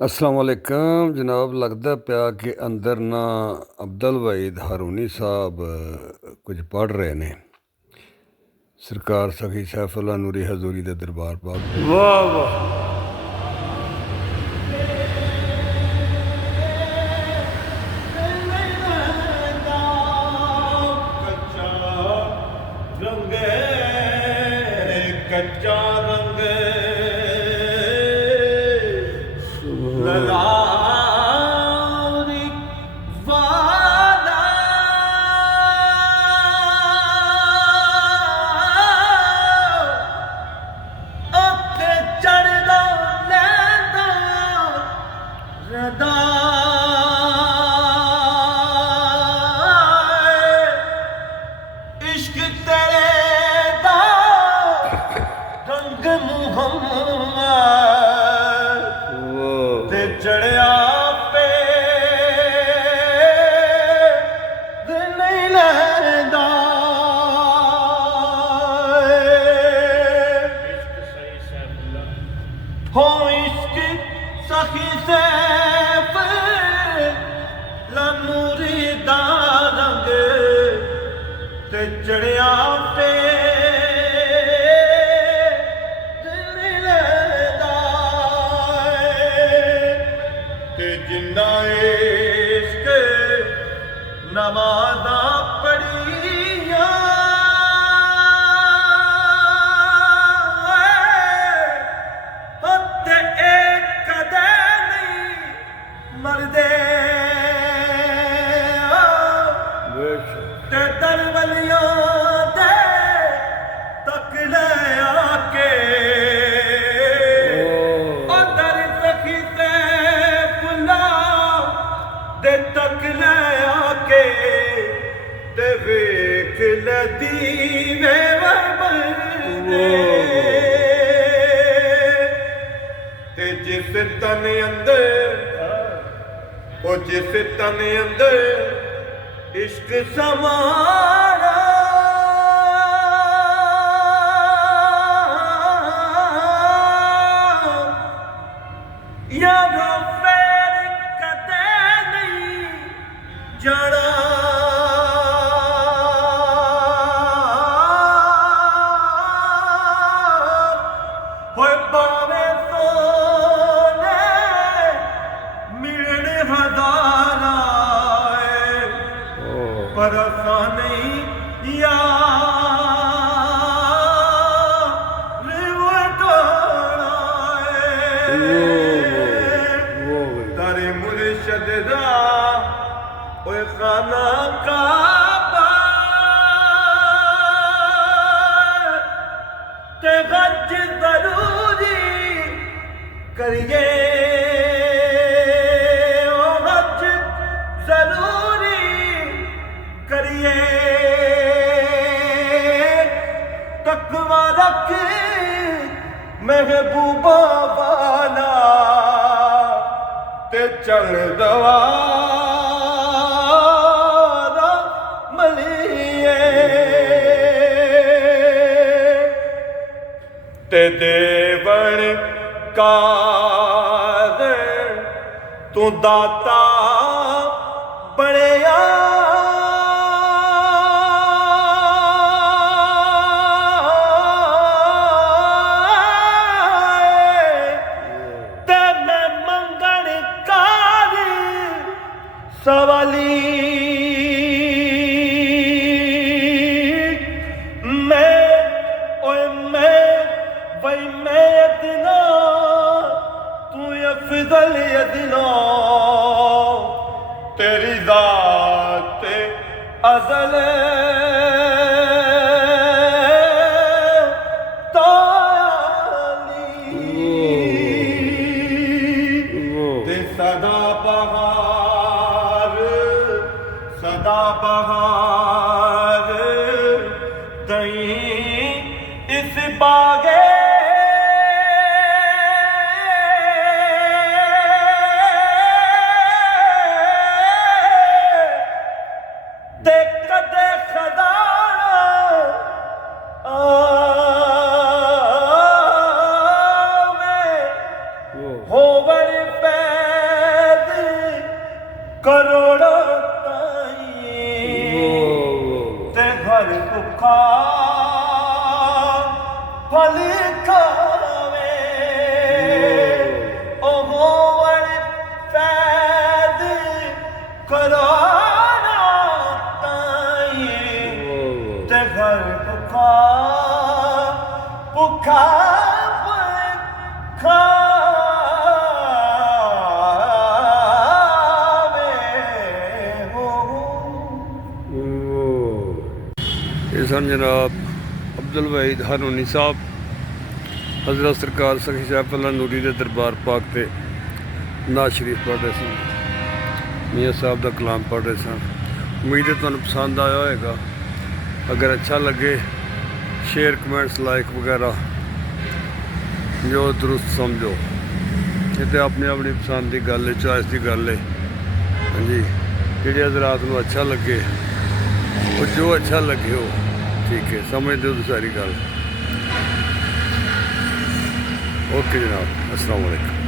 अस्सलाम वालेकुम जनाब। लगता पिया कि अंदर ना अब्दुल वहीद हारूनी साहब कुछ पढ़ रहे ने। सरकार सखी सैफुल्ला नूरी हजूरी दे दरबार पाक। वाह वाह। कच्चा रंग ललारी वाला उत्ते चढ़दा लैंदा रदा इश्क तेरे दा रंग मुहम्मद ते चढ़िया पे नहीं लैंदा हो इश्क सखी सैफ लनूरी दा रंग ते चढ़िया पे जिन्ना इश्क नमाज़ा पढ़िया ते एक कदे नहीं मरदे ते दर वलियों दे तक ले आके दे तक ले आके ते वेख लदी वे बरदे ते जिस तन अंदर ओ जिस तन अंदर इश्क समारा यारो जाना होए पावे सोने मिलने हजारा पर असा नहीं तारे मुर्शद दा ओए खाना काबा ते गज जरूरी करिए ओ गज जरूरी करिए तकवा रख महबूबा वाला ते चल दवा ते देवण कार तू दाता बणिया ते मैं मंगण कार सवाली अफजल यदना तेरी ज़ात अज़ल ताली ते सदा बहार दई इस बागे होवर पे करोड़ों ताई ते घर भुखा फल खावे ओ होवन फैद करोड़ों ताई ते घर भुखा भुखा ਇਹ ਸਨ ਜਨਾਬ ਅਬਦੁਲ ਵਹੀਦ ਹਾਰੂਨੀ ਸਾਹਿਬ ਹਜ਼ਰਤ ਸਰਕਾਰ ਸਖੀ ਸੈਫੁੱਲਾ ਨੂਰੀ ਦੇ ਦਰਬਾਰ ਪਾਕ ਤੇ ਨਾਜ਼ ਸ਼ਰੀਫ ਪੜ੍ਹ ਰਹੇ ਸਨ। ਮੀਆਂ ਸਾਹਿਬ ਦਾ ਕਲਾਮ ਪੜ੍ਹ ਰਹੇ ਸਨ। ਉਮੀਦ ਹੈ ਤੁਹਾਨੂੰ ਪਸੰਦ ਆਇਆ ਹੋਵੇਗਾ। ਅਗਰ ਅੱਛਾ ਲੱਗੇ शेयर कमेंट्स लाइक वगैरह जो दुरुस्त समझो। ये तो अपनी अपनी पसंद की गल है, चॉइस की गल है। हाँ जी, जो हजरात को अच्छा लगे वो जो अच्छा लगे हो ठीक है, समझते हो तो सारी गल। ओके जनाब, अस्सलाम वालेकुम।